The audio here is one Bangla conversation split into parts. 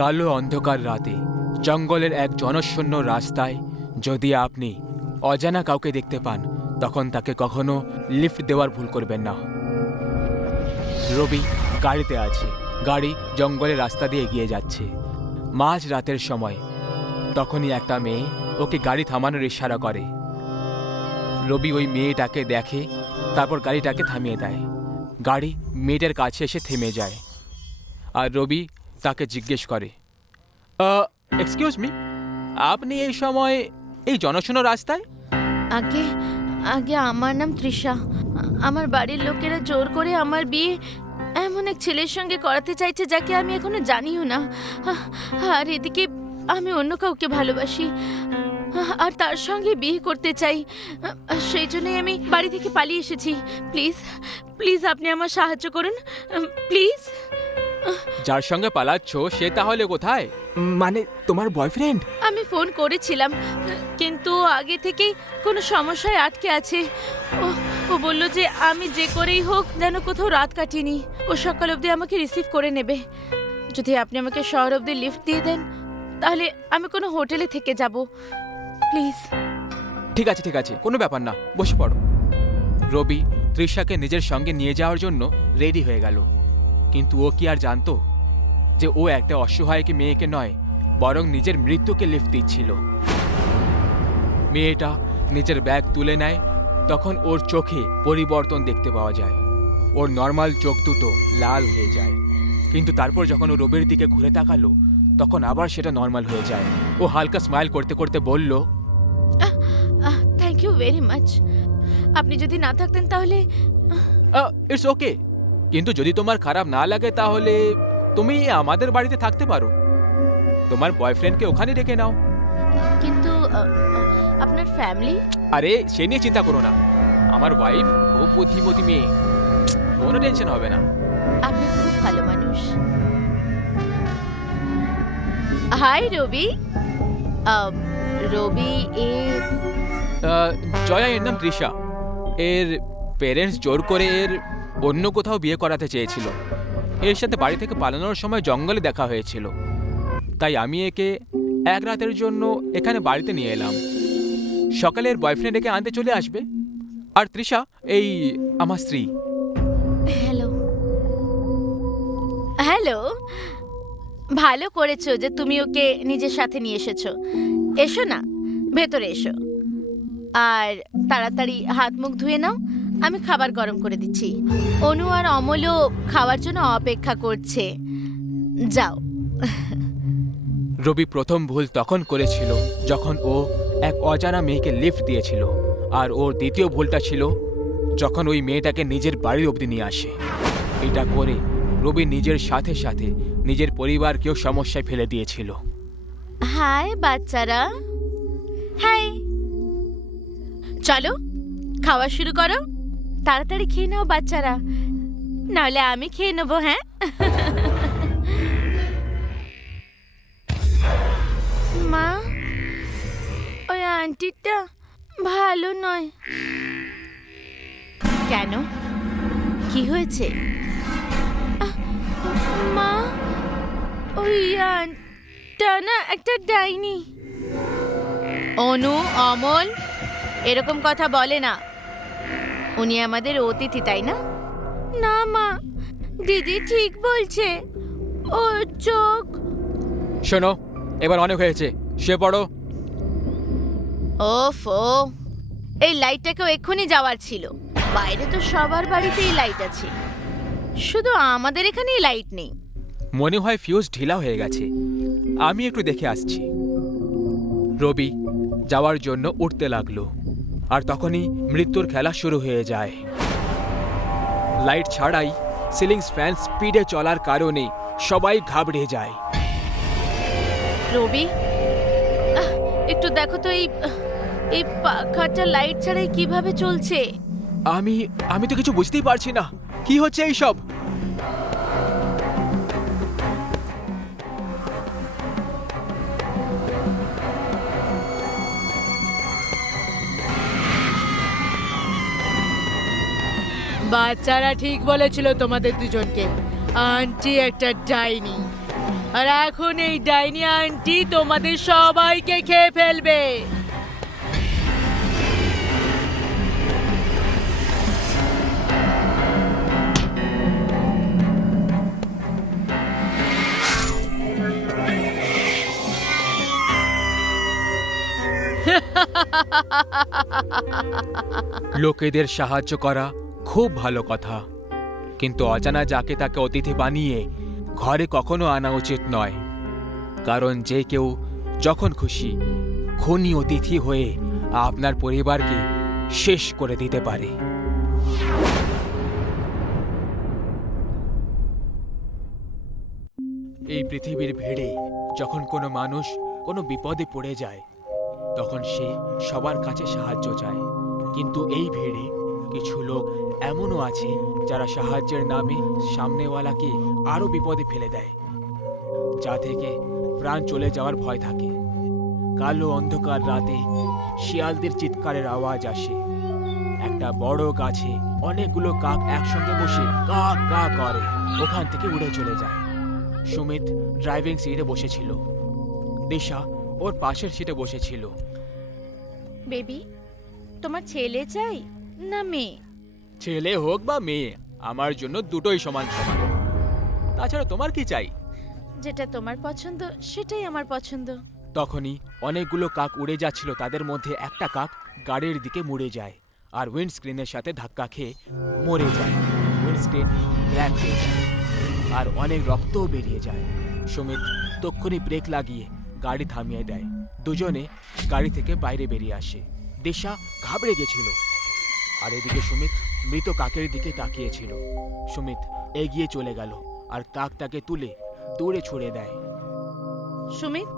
কালো অন্ধকার রাতে, জঙ্গলের এক জনশূন্য রাস্তায় যদি আপনি অজানা কাউকে দেখতে পান, তখন তাকে কখনো লিফট দেওয়ার ভুল করবেন না। রবি গাড়িতে আছে। গাড়ি জঙ্গলের রাস্তা দিয়ে এগিয়ে যাচ্ছে। মাঝ রাতের সময়, তখনই একটা মেয়ে ওকে গাড়ি থামানোর ইশারা করে। রবি ওই মেয়েটাকে দেখে, তারপর গাড়িটাকে থামিয়ে দেয়। গাড়ি মেয়েটার কাছে এসে থেমে যায়। আর রবি তাকে জিজ্ঞেস করে এক্সকিউজ মি আপনি এই সময় এই জনশূন্য রাস্তায়? আগে আগে আমার নাম তৃষা। আমার বাড়ির লোকেরা জোর করে আমার বিয়ে এমন এক ছেলের সঙ্গে করাতে চাইছে যাকে আমি এখনও জানিও না। আর এদিকে আমি অন্য কাউকে ভালোবাসি, আর তার সঙ্গে বিয়ে করতে চাই। সেই জন্যই আমি বাড়ি থেকে পালিয়ে এসেছি। প্লিজ প্লিজ আপনি আমার সাহায্য করুন, প্লিজ। যার সঙ্গে পালাচ্ছ সে তাহলে কোথায়? মানে তোমার বয়ফ্রেন্ড আমি ফোন করেছিলাম কিন্তু আগে থেকেই কোনো সমস্যায় আটকে আছে। ও ও বলল যে আমি যে করেই হোক যেন কোথাও রাত কাটিনি। ও সকাল অবধি আমাকে রিসিভ করে নেবে। যদি আপনি আমাকে শহর অবধি লিফট দিয়ে দেন তাহলে আমি কোনো হোটেলে থেকে যাব। প্লিজ। ঠিক আছে ঠিক আছে কোনো ব্যাপার না বসে পড়ো। রবি তৃষাকে নিজের সঙ্গে নিয়ে যাওয়ার জন্য রেডি হয়ে গেল। কিন্তু ও কি আর জানতো যে ও একটা অসহায়কে মেয়েকে নয় বরং নিজের মৃত্যুকে লিফট দিচ্ছিল। মেয়েটা নিজের ব্যাগ তুলে নেয় তখন ওর চোখে পরিবর্তন দেখতে পাওয়া যায়। ওর নর্মাল চোখ দুটো লাল হয়ে যায়। কিন্তু তারপর যখন ও রবির দিকে ঘুরে তাকালো তখন আবার সেটা নর্মাল হয়ে যায়। ও হালকা স্মাইল করতে করতে বলল থ্যাংক ইউ ভেরি মাচ আপনি যদি না থাকতেন তাহলে ইটস ওকে কিন্তু যদি তোমার খারাপ না লাগে তাহলে তুমি আমাদের বাড়িতে থাকতে পারো। তোমার বয়ফ্রেন্ডকে ওখানে ডেকে নাও। কিন্তু আপনার ফ্যামিলি আরে সে নিয়ে চিন্তা করো না। আমার ওয়াইফ ও বুদ্ধিমতী মেয়ে। কোনো টেনশন হবে না। আপনি খুব ভালো মানুষ। হাই রবি। রবি এ জয়া এর নাম তৃষা। এর পেরেন্টস জোর করে এর অন্য কোথাও বিয়ে করাতে চেয়েছিল। এর সাথে বাড়ি থেকে পালানোর সময় জঙ্গলে দেখা হয়েছিল। তাই আমি একে এক রাতের জন্য এখানে বাড়িতে নিয়ে এলাম। সকালে এর বয়ফ্রেন্ড একে আনতে চলে আসবে। আর তৃষা, এই আমার স্ত্রী। হ্যালো। হ্যালো। ভালো করেছ যে তুমি ওকে নিজের সাথে নিয়ে এসেছ। এসো না, ভেতরে এসো। আর তাড়াতাড়ি হাত মুখ ধুয়ে নাও। আমি খাবার গরম করে দিচ্ছি। অনু আর অমলও খাওয়ার জন্য অপেক্ষা করছে। যাও। রবি প্রথম ভুল তখন করেছিল যখন ও এক অজানা মেয়েকে লিফট দিয়েছিল আর ওর দ্বিতীয় ভুলটা ছিল যখন ওই মেয়েটাকে নিজের বাড়ির অবধি নিয়ে আসে। এটা করে রবি নিজের সাথে সাথে নিজের পরিবারকেও সমস্যায় ফেলে দিয়েছিল। হাই বাচ্চারা। হাই। চলো খাওয়া শুরু করো। তাড়াতাড়ি খেয়ে নাও, বাচ্চারা। নাহলে আমি খেয়ে নেব হ্যাঁ? মা, ওই আন্টিটা ভালো নয়। কেন? কি হয়েছে? মা, ওই আন্টটা না একটা ডাইনি। অনু, অমল, এরকম কথা বলে না। উনি আমাদের অতিথি তাই না? না মা। দিদি ঠিক বলছে। ও চোখ। শোনো এবার অনেক হয়েছে। শুয়ে পড়ো। ওফ ও। এই লাইটটাকেও এক্ষুনি যাওয়ার ছিল। বাইরে তো সবার বাড়িতেই লাইট আছে। শুধু আমাদের এখানেই লাইট নেই। মনে হয় ফিউজ ঢিলা হয়ে গেছে। আমি একটু দেখে আসছি। রবি যাওয়ার জন্য উঠতে লাগল। আর তখনই মৃত্যুর খেলা শুরু হয়ে যায়। লাইট ছাড়াই সিলিংস ফ্যান স্পিডে চলার কারণে সবাই ঘাবড়ে যায়। রবি একটু দেখো তো এই এই পাখাটা লাইট ছাড়াই কীভাবে চলছে? আমি আমি তো কিছু বুঝতেই পারছি না। কি হচ্ছে এই বাচ্চারা ঠিক বলেছিল তোমাদের দুজনকে। আন্টি একটা ডাইনি। আর এখন এই ডাইনি আন্টি তোমাদের সবাইকে খেয়ে ফেলবে। লোকেদের সাহায্য করা খুব ভালো কথা। কিন্তু অজানা যাকে তাকে অতিথি বানিয়ে ঘরে কখনো আনা উচিত নয়। কারণ যে কেউ যখন খুশি খুনি অতিথি হয়ে আপনার পরিবারকে শেষ করে দিতে পারে। এই পৃথিবীর ভিড়ে যখন কোনো মানুষ কোনো বিপদে পড়ে যায়, তখন সে সবার কাছে সাহায্য চায়। কিন্তু এই ভিড়ে কিছু লোক এমনও আছে যারা সাহায্যের নামে সামনেওয়ালাকে আরও বিপদে ফেলে দেয়, যা থেকে প্রাণ চলে যাওয়ার ভয় থাকে। কালো অন্ধকার রাতে শিয়ালদের চিৎকারের আওয়াজ আসে। একটা বড় গাছে অনেকগুলো কাক একসঙ্গে বসে কা কা করে, ওখান থেকে উড়ে চলে যায়। সুমিত ড্রাইভিং সিটে বসেছিল। দিশা ওর পাশের সিটে বসেছিল। বেবি, তোমার ছেলে চাই? না মেয়ে। ছেলে হোক বা মেয়ে আমার জন্য দুটোই সমান সমান। তাছাড়া তোমার কি চাই? যেটা তোমার পছন্দ সেটাই আমার পছন্দ। তখনই অনেকগুলো কাক উড়ে যাচ্ছিল তাদের মধ্যে একটা কাক গাড়ির দিকে মুড়ে যায় আর উইন্ডস্ক্রিনের সাথে ধাক্কা খেয়ে মরে যায়। উইন্ডস্ক্রিন ব্ল্যাক হয়ে যায় আর অনেক রক্তও বেরিয়ে যায়। সুমিত তক্ষুনি ব্রেক লাগিয়ে গাড়ি থামিয়ে দেয়। দুজনে গাড়ি থেকে বাইরে বেরিয়ে আসে। দিশা ঘাবড়ে গেছিল। আর এদিকে সুমিত মৃত কাকের দিকে তাকিয়েছিল। সুমিত এগিয়ে চলে গেল আর কাকটাকে তুলে দূরে ছুড়ে দেয়। সুমিত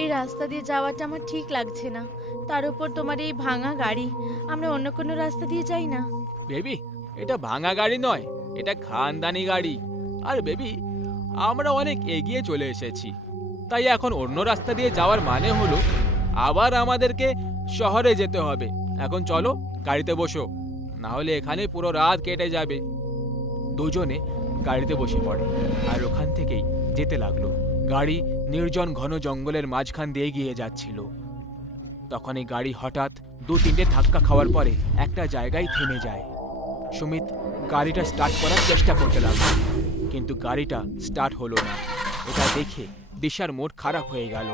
এই রাস্তা দিয়ে যাওয়াটা আমার ঠিক লাগছে না। তার উপর তোমার এই ভাঙা গাড়ি আমরা অন্য কোনো রাস্তা দিয়ে যাই না। বেবি এটা ভাঙা গাড়ি নয় এটা খানদানি গাড়ি। আর বেবি আমরা অনেক এগিয়ে চলে এসেছি। তাই এখন অন্য রাস্তা দিয়ে যাওয়ার মানে হলো আবার আমাদেরকে শহরে যেতে হবে। এখন চলো গাড়িতে বসো না হলে এখানে পুরো রাত কেটে যাবে। দুজনে গাড়িতে বসে পড়ে, আর ওখান থেকেই যেতে লাগল। গাড়ি নির্জন ঘন জঙ্গলের মাঝখান দিয়ে গিয়ে যাচ্ছিল। তখনই গাড়ি হঠাৎ দু তিনটে ধাক্কা খাওয়ার পরে একটা জায়গায় থেমে যায়। সুমিত গাড়িটা স্টার্ট করার চেষ্টা করতে লাগল, কিন্তু গাড়িটা স্টার্ট হলো না। এটা দেখে দিশার মোড খারাপ হয়ে গেল।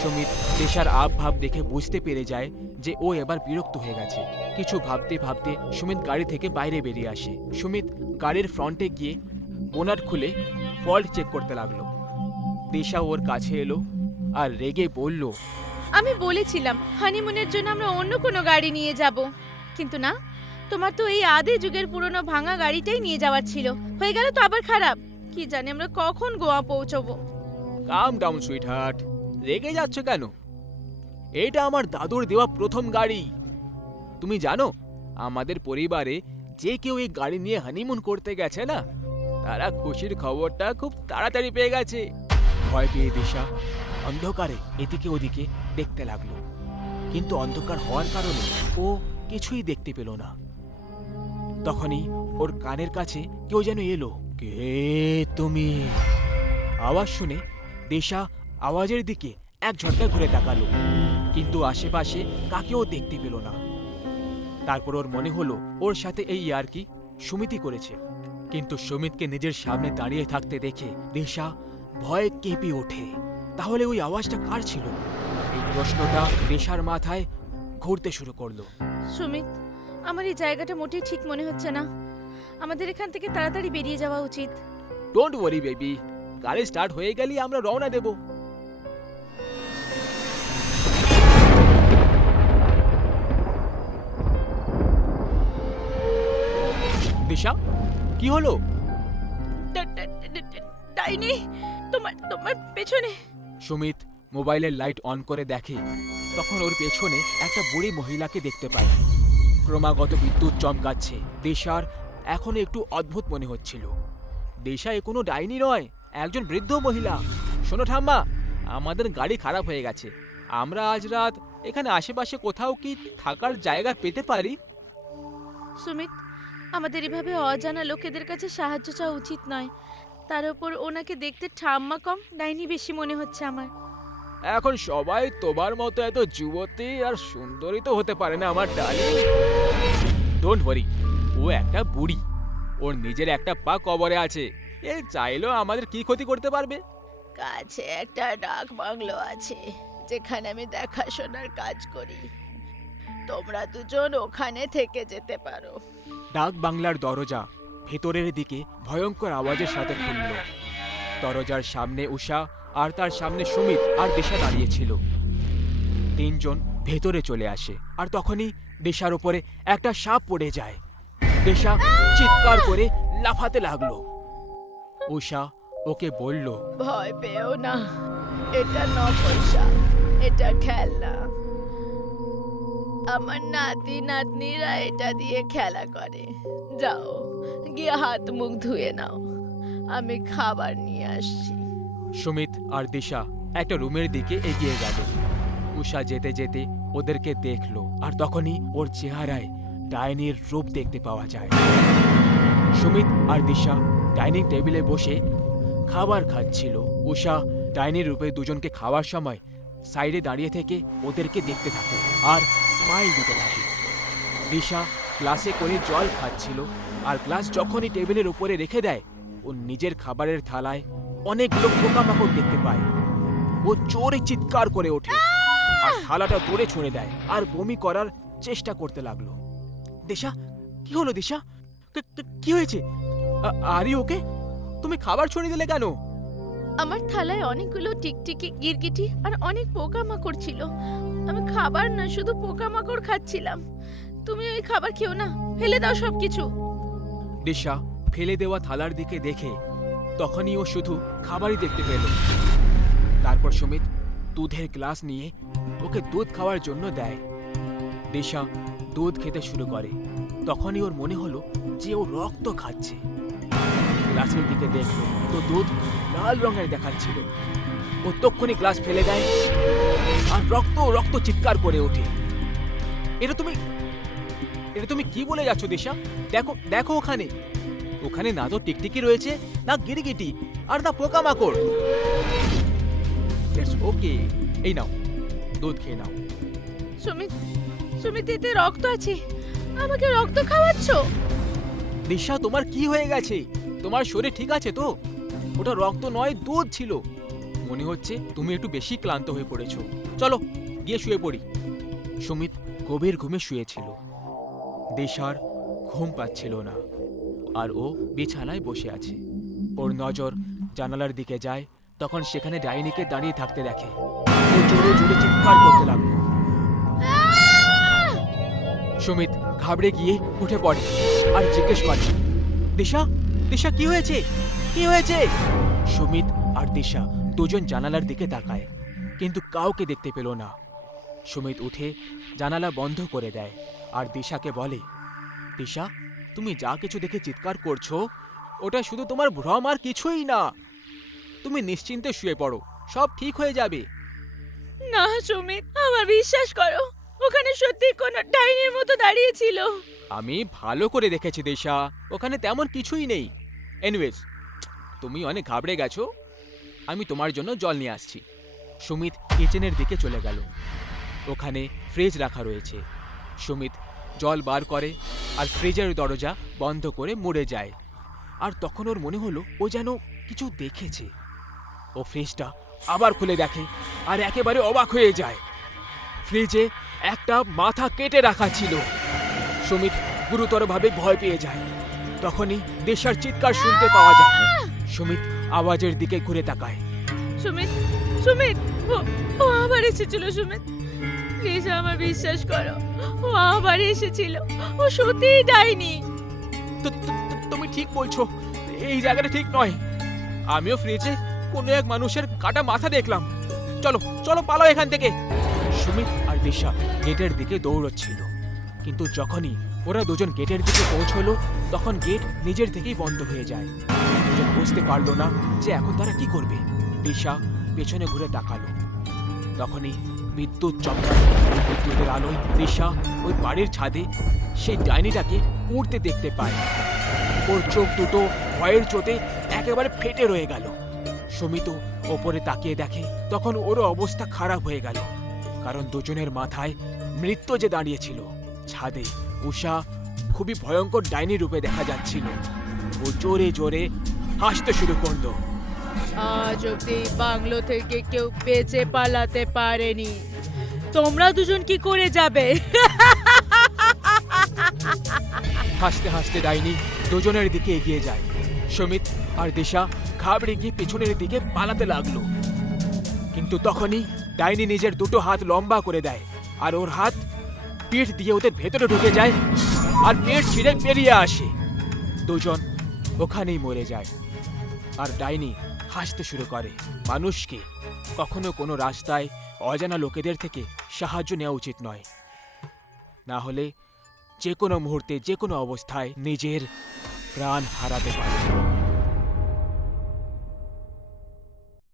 সুমিত দিশার আব ভাব দেখে বুঝতে পেরে যায় যে ও এবার বিরক্ত হয়ে গেছে। কিছু ভাবতে ভাবতে সুমিত গাড়ি থেকে বাইরে বেরিয়ে আসে। সুমিত গাড়ির ফ্রন্টে গিয়ে বোনাট খুলে ফল্ট চেক করতে লাগল। দিশা ওর কাছে এলো আর রেগে বলল আমি বলেছিলাম হানিমুনের জন্য আমরা অন্য কোনো গাড়ি নিয়ে যাব। কিন্তু না তোমার তো এই আদি যুগের পুরনো ভাঙা গাড়িটাই নিয়ে যাওয়ার ছিল। হয়ে গেল তো আবার খারাপ। কি জানি আমরা কখন গোয়া পৌঁছবো। কাম ডাউন সুইট হার্ট রেগে যাচ্ছ কেন? এটা আমার দাদুর দেওয়া প্রথম গাড়ি। তুমি জানো, আমাদের পরিবারে যে কেউ এই গাড়ি নিয়ে হানিমুন করতে গেছে না, তারা খুশির খবরটা খুব তাড়াতাড়ি পেয়ে গেছে। ভয় পেয়ে দিশা, অন্ধকারে এদিকে ওদিকে দেখতে লাগল। কিন্তু অন্ধকার হওয়ার কারণে ও কিছুই দেখতে পেল না। তখনই ওর কানের কাছে কেউ যেন এলো। কে তুমি? আওয়াজ শুনে দেশা আওয়াজের দিকে এক ঝটকা ঘুরে তাকালো। কিন্তু আশেপাশে কাকেও দেখতে পেল না। তারপর ওর মনে হলো ওর সাথে এই ইয়ারকি সুমিতি করেছে। কিন্তু সুমিতকে নিজের সামনে দাঁড়িয়ে থাকতে দেখে দেশা ভয়ে কেঁপে ওঠে। তাহলে ওই আওয়াজটা কার ছিল? এই প্রশ্নটা দেশার মাথায় ঘুরতে শুরু করল। সুমিত আমার এই জায়গাটা মোটেই ঠিক মনে হচ্ছে না। আমাদের এখান থেকে তাড়াতাড়ি বেরিয়ে যাওয়া উচিত। ডোন্ট ওয়ারি বেবি গাড়ি স্টার্ট হয়ে গেলেই আমরা রওনা দেব। দিশা? কি হলো? ডাইনি তোমার তোমার পেছনে। সুমিত মোবাইলের লাইট অন করে দেখে। তখন ওর পেছনে একটা বুড়ি মহিলাকে দেখতে পায়। ক্রমাগত বিদ্যুৎ চমকাচ্ছে। দেশার এখন একটু অদ্ভুত মনে হচ্ছিল। দেশা এ কোনো ডাইনি নয় একজন বৃদ্ধ মহিলা। শোনো ঠাম্মা আমাদের গাড়ি খারাপ হয়ে গেছে। আমরা আজ রাত এখানে আশেপাশে কোথাও কি থাকার জায়গা পেতে পারি? সুমিত আমাদের এভাবে অজানা লোকেদের কাছে সাহায্য চাওয়া উচিত নয়। তার উপর ওনাকে দেখতে ঠাম্মা কম ডাইনি বেশি মনে হচ্ছে আমার। এখন সবাই তোমার মতো এত যুবতী আর সুন্দরী তো হতে পারে না আমার ডালি ডোন্ট ওয়ারি ও একটা বুড়ি। ওর নিজের একটা পা কবরে আছে। এ চাইলেও আমাদের কি ক্ষতি করতে পারবে? কাছে একটা ডাক বাংলো আছে যেখানে আমি দেখাশোনার কাজ করি। তোমরা দুজন ওখানে থেকে যেতে পারো। ডাক বাংলার দরজা ভেতরের দিকে ভয়ঙ্কর আওয়াজের সাথে খুলল। দরজার সামনে উষা আর তার সামনে সুমিত আর দিশা দাঁড়িয়েছিল তিনজন ভেতরে চলে আসে আর তখনই দিশার উপরে একটা সাপ পড়ে যায়। দিশা চিৎকার করে লাফাতে লাগল। উষা ওকে বলল, ভয় পেও না, এটা ন পয়সা এটা খেলনা। আমার নাতি নাতনিরা এটা দিয়ে খেলা করে। যাও, গিয়ে হাত মুখ ধুয়ে নাও। আমি খাবার নিয়ে আসছি। সুমিত আর দিশা একটা রুমের দিকে এগিয়ে গেল। উষা যেতে যেতে ওদেরকে দেখল আর তখনই ওর চেহারায় ডাইনির রূপ দেখতে পাওয়া যায়। সুমিত আর দিশা ডাইনিং টেবিলে বসে খাবার খাচ্ছিল। উষা ডাইনির রূপে দুজনকে খাওয়ার সময় সাইডে দাঁড়িয়ে থেকে ওদেরকে দেখতে থাকে। আর স্মাইল দিতে থাকে। দিশা গ্লাসে করে জল খাচ্ছিল আর গ্লাস যখনই টেবিলের উপরে রেখে দেয়, ও নিজের খাবারের থালায় অনেকগুলো পোকামাকড় দেখতে পায়। ও জোরে চিৎকার করে ওঠে আর থালাটা দূরে ছুঁড়ে দেয় আর বমি করার চেষ্টা করতে লাগল। দিশা, কি হলো দিশা? কি- হয়েছে? আ- আরে ওকে, তুমি খাবার ছড়িয়ে দিলে কেন? আমার থালায় অনেকগুলো টিকটিকি, গিরগিটি আর অনেক পোকামাকড় ছিল। আমি খাবার না, শুধু পোকামাকড় খাচ্ছিলাম। তুমি ওই খাবার খেও না, ফেলে দাও সবকিছু। দিশা, ফেলে দেওয়া থালার দিকে দেখে তখনই ও শুধু খাবারই দেখতে পেল। তারপর সুমিত দুধের গ্লাস নিয়ে ওকে দুধ খাওয়ার জন্য দেয়। দিশা দুধ খেতে শুরু করে। তখনই ওর মনে হলো যে ও রক্ত খাচ্ছে। গ্লাসের দিকে দেখল তো দুধ লাল রঙের দেখাচ্ছিল। ও তক্ষুনি গ্লাস ফেলে দেয় আর রক্ত রক্ত চিৎকার করে ওঠে। এটা তুমি এটা তুমি কি বলে যাচ্ছ দিশা? দেখো দেখো ওখানে। ওখানে না তো টিকটিকি রয়েছে না গিরগিটি আর না পোকামাকড়। ইটস ওকে এই নাও দুধ খেয়ে নাও। সুমিত সুমিত এতে রক্ত আছে। আমাকে রক্ত খাওয়াচ্ছ? দিশা তোমার কি হয়ে গেছে? তোমার শরীর ঠিক আছে তো? ওটা রক্ত নয় দুধ ছিল। মনে হচ্ছে তুমি একটু বেশি ক্লান্ত হয়ে পড়েছো। চলো, গিয়ে শুয়ে পড়ি। সুমিত গভীর ঘুমে শুয়েছিল। দিশার ঘুম পাচ্ছিল না, আর ও বিছানায় বসে আছে। ওর নজর জানালার দিকে যায়, তখন সেখানে ডাইনিকে দাঁড়িয়ে থাকতে দেখে। জোরে জোরে চিৎকার করতে লাগল। সুমিত ঘাবড়ে গিয়ে উঠে পড়ে আর জিজ্ঞেস করে, দিশা দিশা, কি হয়েছে? কি হয়েছে? সুমিত আর দিশা দুজন জানালার দিকে তাকায় কিন্তু কাউকে দেখতে পেল না। সুমিত উঠে জানালা বন্ধ করে দেয় আর দিশাকে বলে দিশা তুমি যা কিছু দেখে চিৎকার করছ ওটা শুধু তোমার ভ্রম আর কিছুই না। তুমি নিশ্চিন্তে শুয়ে পড়ো সব ঠিক হয়ে যাবে। না সুমিত আমার বিশ্বাস করো ওখানে সত্যি কোনো ডাইনির মতো দাঁড়িয়ে ছিল। আমি ভালো করে দেখেছি দিশা ওখানে তেমন কিছুই নেই। এনিওয়েজ তুমি অনেক ঘাবড়ে গেছো আমি তোমার জন্য জল নিয়ে আসছি। সুমিত কিচেনের দিকে চলে গেল। ওখানে ফ্রিজ রাখা রয়েছে। সুমিত জল বার করে আর ফ্রিজের দরজা বন্ধ করে মুড়ে যায়। আর তখন ওর মনে হলো ও যেন কিছু দেখেছে। ও ফ্রিজটা আবার খুলে দেখে আর একেবারে অবাক হয়ে যায়। ফ্রিজে একটা মাথা কেটে রাখা ছিল। সুমিত গুরুতরভাবে ভয় পেয়ে যায়। তখনই দেশার চিৎকার শুনতে পাওয়া যায়। সুমিত আওয়াজের দিকে ঘুরে তাকায়। সুমিত সুমিত ও আবার এসেছিল সুমিত। প্লিজ আমার বিশ্বাস করো ও আবার এসেছিল। ও সত্যিই ডাইনি। তুমি ঠিক বলছো এই জায়গাটা ঠিক নয়। আমিও ফ্রিজে কোনো এক মানুষের কাটা মাথা দেখলাম। চলো চলো পালাও এখান থেকে। সুমিত আর দিশা গেটের দিকে দৌড়চ্ছিল। কিন্তু যখনই ওরা দুজন গেটের দিকে পৌঁছলো, তখন গেট নিজের থেকেই বন্ধ হয়ে যায়। দুজন বুঝতে পারল না যে এখন তারা কি করবে। দিশা পেছনে ঘুরে তাকালো। তখনই বিদ্যুৎ চমকালো। বিদ্যুতের আলোয় দিশা ওই বাড়ির ছাদে সেই ডাইনিটাকে উড়তে দেখতে পায়। ওর চোখ দুটো ভয়ের চোটে একেবারে ফেটে রয়ে গেল। সমিত ওপরে তাকিয়ে দেখে, তখন ওরও অবস্থা খারাপ হয়ে গেল। কারণ দুজনের মাথায় মৃত্যু যে দাঁড়িয়েছিল, ছাদে। উষা খুবই ভয়ঙ্কর ডাইনি রূপে দেখা যাচ্ছিল। ও জোরে জোরে হাসতে শুরু করল। আজ অব্দি বাংলো থেকে কেউ বেঁচে পালাতে পারেনি। তোমরা দুজন কি করে যাবে? হাসতে হাসতে ডাইনি দুজনের দিকে এগিয়ে যায়। সমিত আর দিশা ঘাবড়ে গিয়ে পেছনের দিকে পালাতে লাগল। কিন্তু তখনই ডাইনি নিজের দুটো হাত লম্বা করে দেয় আর ওর হাত পিঠ দিয়ে ওদের ভেতরে ঢুকে যায় আর পেট ছিঁড়ে বেরিয়ে আসে। দুজন ওখানেই মরে যায় আর ডাইনি হাসতে শুরু করে মানুষকে। কখনো কোনো রাস্তায় অজানা লোকেদের থেকে সাহায্য নেওয়া উচিত নয়। না হলে যে কোনো মুহূর্তে, যে কোনো অবস্থায় নিজের প্রাণ হারাতে পারে।